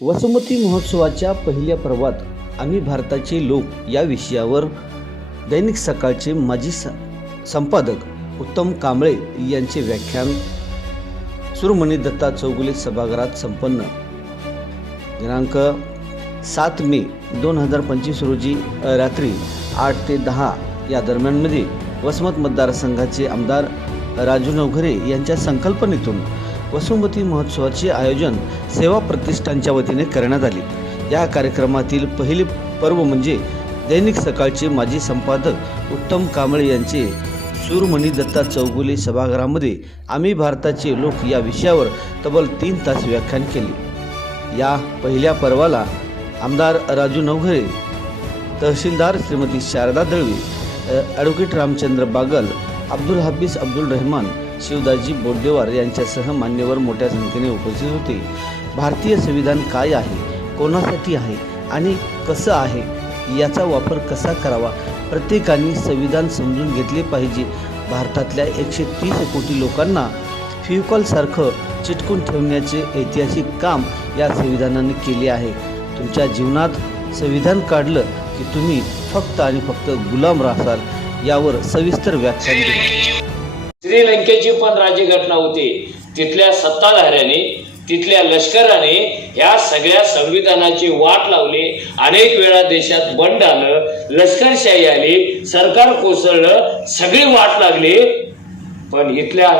वसुमती महोत्सवाच्या पहिल्या पर्वात आम्ही भारताचे लोक या विषयावर दैनिक सकाळचे माजी स संपादक उत्तम कांबळे यांचे व्याख्यान सुरमणी दत्ता चौगुले सभागृहात संपन्न. दिनांक सात मे दोन हजार पंचवीस रोजी रात्री आठ ते दहा या दरम्यानमध्ये वसमत मतदारसंघाचे आमदार राजू नवघरे यांच्या संकल्पनेतून वसुमती महोत्सवाचे आयोजन सेवा प्रतिष्ठानच्या वतीने करण्यात आले. या कार्यक्रमातील पहिले पर्व म्हणजे दैनिक सकाळचे माजी संपादक उत्तम कांबळे यांचे सूरमणी दत्ता चौगुले सभागृहामध्ये आम्ही भारताचे लोक या विषयावर तब्बल तीन तास व्याख्यान केले. या पहिल्या पर्वाला आमदार राजू नवघरे तहसीलदार श्रीमती शारदा दळवी ॲडव्होकेट रामचंद्र बागल अब्दुल हाफिज अब्दुल रहमान शिवदाजी बोडदेवार यांच्यासह मान्यवर मोठ्या संख्येने उपस्थित होते. भारतीय संविधान काय आहे? कोणासाठी आहे? आणि कसं आहे? याचा वापर कसा करावा? प्रत्येकाने संविधान समजून घेतले पाहिजे. भारतातल्या एकशे तीस कोटी लोकांना फ्युकॉलसारखं चिटकून ठेवण्याचे ऐतिहासिक काम या संविधानाने केले आहे. तुमच्या जीवनात संविधान काढलं की तुम्ही फक्त आणि फक्त गुलाम राहाल यावर सविस्तर व्याख्यान दिले श्रीलंकेची पण राज्यघटना होती. तिथल्या सत्ताधाऱ्यांनी तिथल्या लष्कराने ह्या सगळ्या संविधानाची वाट लावली. अनेक वेळा देशात बंड आलं. लष्करशाही आली. सरकार कोसळलं. सगळी वाट लागली. पण इथल्या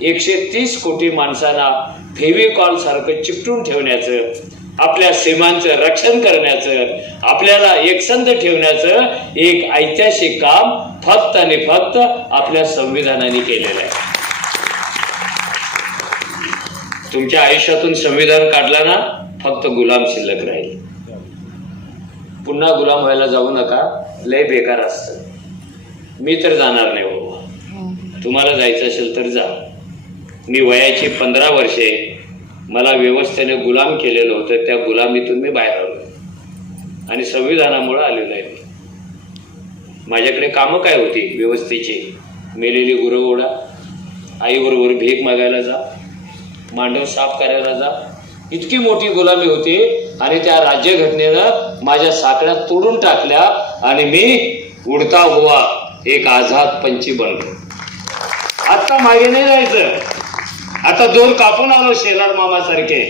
एकशे तीस कोटी माणसांना फेविकॉल सारखं चिपटून ठेवण्याचं आपल्या सीमांचं रक्षण करण्याचं आपल्याला एकसंध ठेवण्याचं एक ऐतिहासिक काम फक्त आणि फक्त आपल्या संविधानाने केलेलं आहे. तुमच्या आयुष्यातून संविधान काढला ना फक्त गुलाम शिल्लक राहील. पुन्हा गुलाम व्हायला जाऊ नका लय बेकार असतं. मी तर जाणार नाही बाबा तुम्हाला जायचं असेल तर जा. मी वयाची पंधरा वर्षे मला व्यवस्थेने गुलाम केलेलं होतं त्या गुलामीतून मी बाहेर आलो. आणि संविधानामुळे आलेलो आहे मी. माझ्याकडे कामं काय होती व्यवस्थेची? मेलेली गुरं ओढा. आईबरोबर भीक मागायला जा. मांडव साफ करायला जा. इतकी मोठी गुलामी होती आणि त्या राज्यघटनेनं माझ्या साकड्या तोडून टाकल्या आणि मी उडता हुवा एक आझाद पंची बनलो आता मागे नाही जायचं. आता दोन कापून आलो शेलार मामासारखे.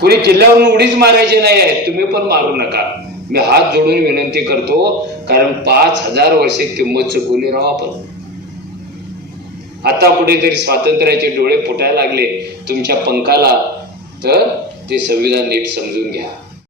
कुणी किल्ल्यावरून उडीच मारायची नाही आहे तुम्ही पण मारू नका. मी हात जोडून विनंती करतो कारण पाच हजार वर्षे किंमत चुकवली राव आपण. आता कुठेतरी स्वातंत्र्याचे डोळे फुटायला लागले. तुमच्या पंखाला तर ते संविधान नीट समजून घ्या.